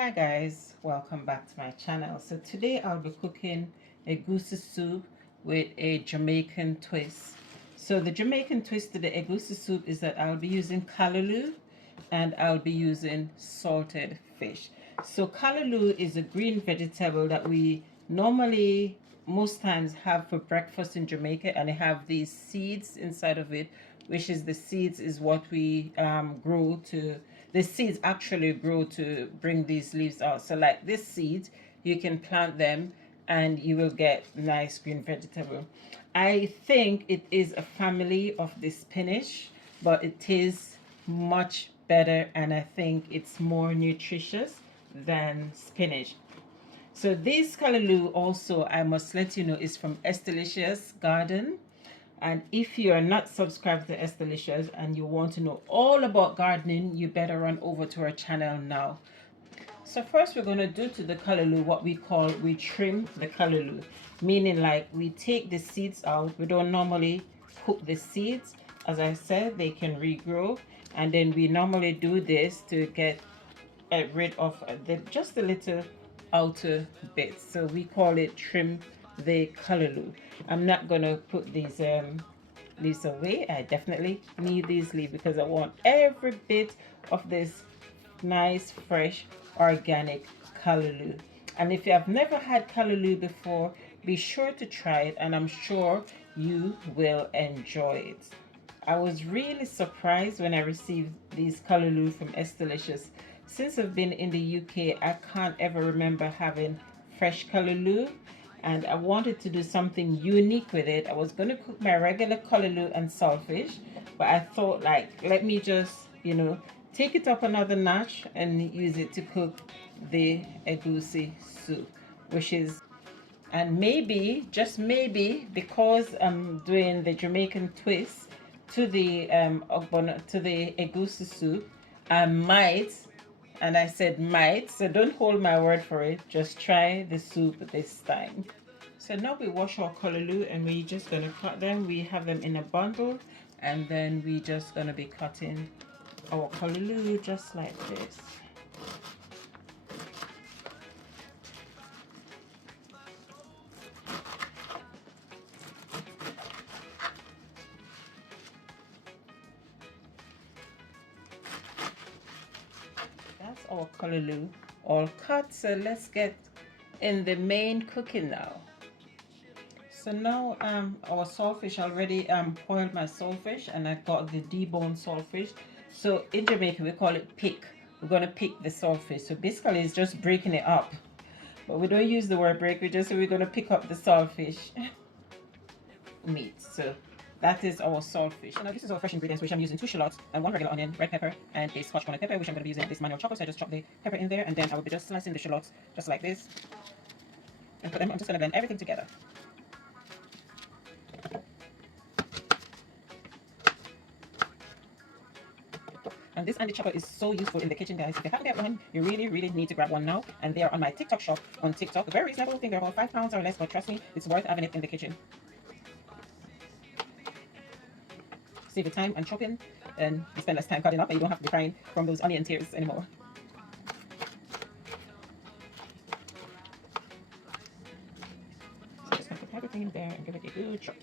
Hi guys, welcome back to my channel. So today I'll be cooking a egusi soup with a Jamaican twist. So the Jamaican twist to the egusi soup is that I'll be using callaloo and I'll be using salted fish. So callaloo is a green vegetable that we normally most times have for breakfast in Jamaica, and they have these seeds inside of it, which is the seeds is what we grow to. The seeds actually grow to bring these leaves out. So like this seed, you can plant them and you will get nice green vegetable. I think it is a family of the spinach, but it is much better, and I think it's more nutritious than spinach. So this callaloo also, I must let you know, is from Estelicious Garden. And if you are not subscribed to Estelicious and you want to know all about gardening, you better run over to our channel now. So first we're going to do to the callaloo what we trim the callaloo, meaning like we take the seeds out. We don't normally cook the seeds. As I said, they can regrow, and then we normally do this to get rid of just a little outer bits. So we call it trim the callaloo. I'm not going to put these leaves away. I definitely need these leaves because I want every bit of this nice fresh organic callaloo. And if you have never had callaloo before, be sure to try it, and I'm sure you will enjoy it. I was really surprised when I received these callaloo from Estelicious. Since I've been in the UK, I can't ever remember having fresh callaloo, and I wanted to do something unique with it. I was going to cook my regular callaloo and saltfish, but I thought, like, let me just, take it up another notch and use it to cook the egusi soup, which is, and maybe, just maybe, because I'm doing the Jamaican twist to the egusi soup, I might, and I said might, so don't hold my word for it, just try the soup this time. So now we wash our callaloo and we're just going to cut them. We have them in a bundle, and then we just going to be cutting our callaloo just like this. That's our callaloo all cut. So let's get in the main cooking now. So now our saltfish, already boiled my saltfish, and I got the deboned saltfish. So in Jamaica we call it pick. We're going to pick the saltfish. So basically it's just breaking it up, but we don't use the word break. We just say we're going to pick up the saltfish meat. So that is our saltfish. So now this is our fresh ingredients, which I'm using 2 shallots and 1 regular onion, red pepper, and a Scotch bonnet pepper, which I'm going to be using this manual chopper. So I just chop the pepper in there, and then I will be just slicing the shallots just like this, and put them. I'm just going to blend everything together. And this handy chopper is so useful in the kitchen, guys. If you haven't got one, you really need to grab one now. And they are on my TikTok shop on TikTok. Very reasonable. I think they're about £5 or less, but trust me, it's worth having it in the kitchen. Save your time and chopping, and you spend less time cutting up, and you don't have to be crying from those onion tears anymore. So just going to put everything in there and give it a good chop.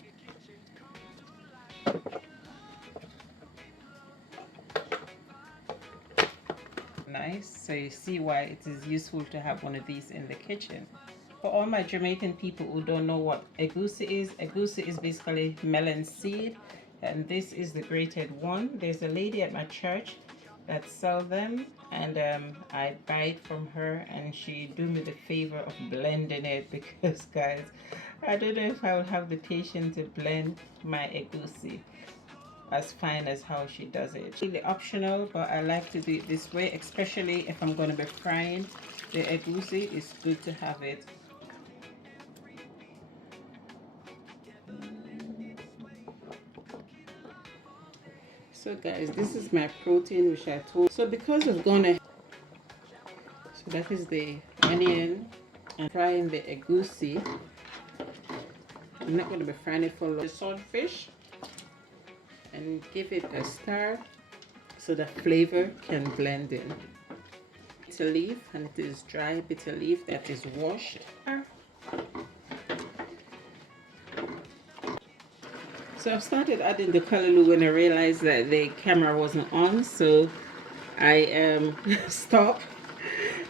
Nice. So you see why it is useful to have one of these in the kitchen. For all my Jamaican people who don't know what egusi is basically melon seed, and this is the grated one. There's a lady at my church that sells them, and I buy it from her, and she do me the favor of blending it because, guys, I don't know if I will have the patience to blend my egusi as fine as how she does it. Really optional, but I like to do it this way, especially if I'm going to be frying the egusi. It's good to have it. So guys, this is my protein, which I told. So because I've gone ahead, so that is the onion and frying the egusi. I'm not going to be frying it for long. The saltfish, and give it a stir so the flavor can blend in. bitter leaf, and it is dry bitter leaf that is washed. So I've started adding the callaloo when I realized that the camera wasn't on, so I stopped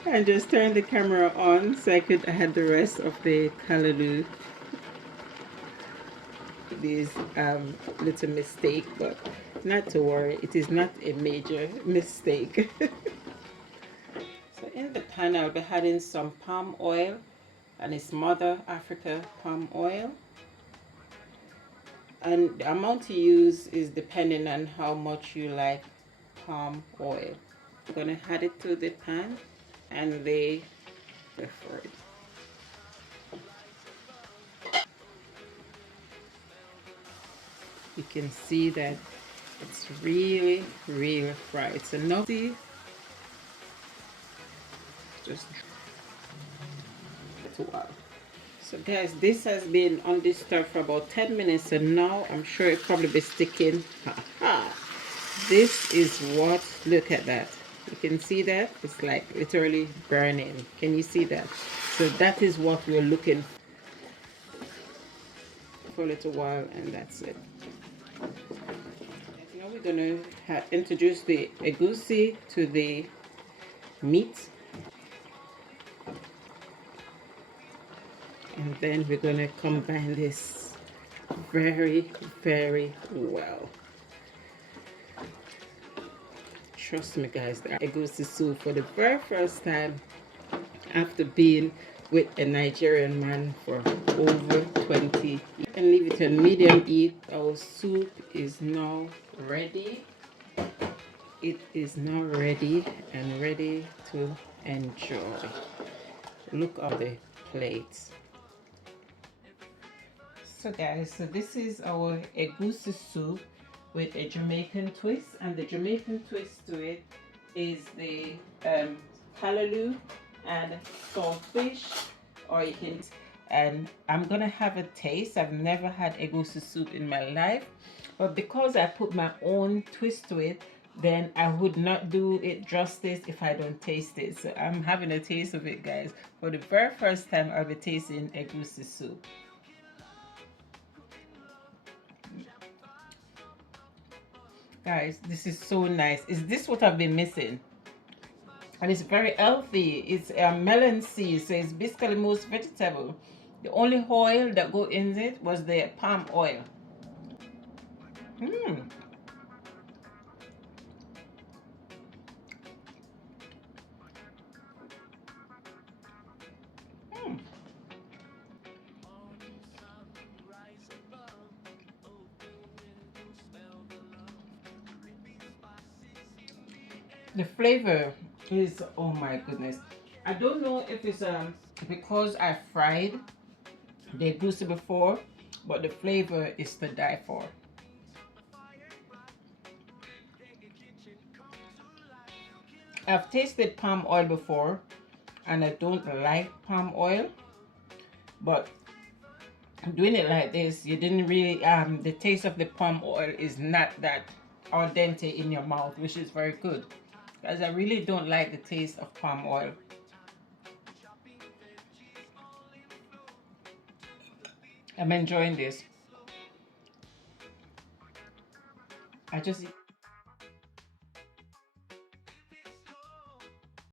and just turned the camera on so I could add the rest of the callaloo. This little mistake, but not to worry, it is not a major mistake. So in the pan I'll be adding some palm oil, and it's Mother Africa palm oil, and the amount you use is depending on how much you like palm oil. I'm gonna add it to the pan and lay for it. You can see that it's really fried. So now see, just a while. So guys, this has been on this stove for about 10 minutes, and now I'm sure it probably be sticking. This is what, look at that. You can see that it's like literally burning. Can you see that? So that is what we're looking for a little while, and that's it. Now we're going to introduce the egusi to the meat, and then we're going to combine this very well. Trust me guys, the egusi soup for the very first time after being with a Nigerian man for over 20 years. And leave it on medium heat. Our soup is now ready. It is now ready and ready to enjoy. Look at the plates. So guys, so this is our egusi soup with a Jamaican twist, and the Jamaican twist to it is the callaloo and saltfish, or you can, and I'm gonna have a taste. I've never had egusi soup in my life, but because I put my own twist to it, then I would not do it justice if I don't taste it. So I'm having a taste of it, guys. For the very first time I'll be tasting egusi soup. Guys, this is so nice. Is this what I've been missing? And it's very healthy. It's melon seed, so it's basically most vegetable. The only oil that go in it was the palm oil. Mm. Mm. The flavor is, oh my goodness. I don't know if it's because I fried the egusi before, but the flavor is to die for. I've tasted palm oil before, and I don't like palm oil, but doing it like this, you didn't really the taste of the palm oil is not that al dente in your mouth, which is very good, because I really don't like the taste of palm oil. I'm enjoying this. I just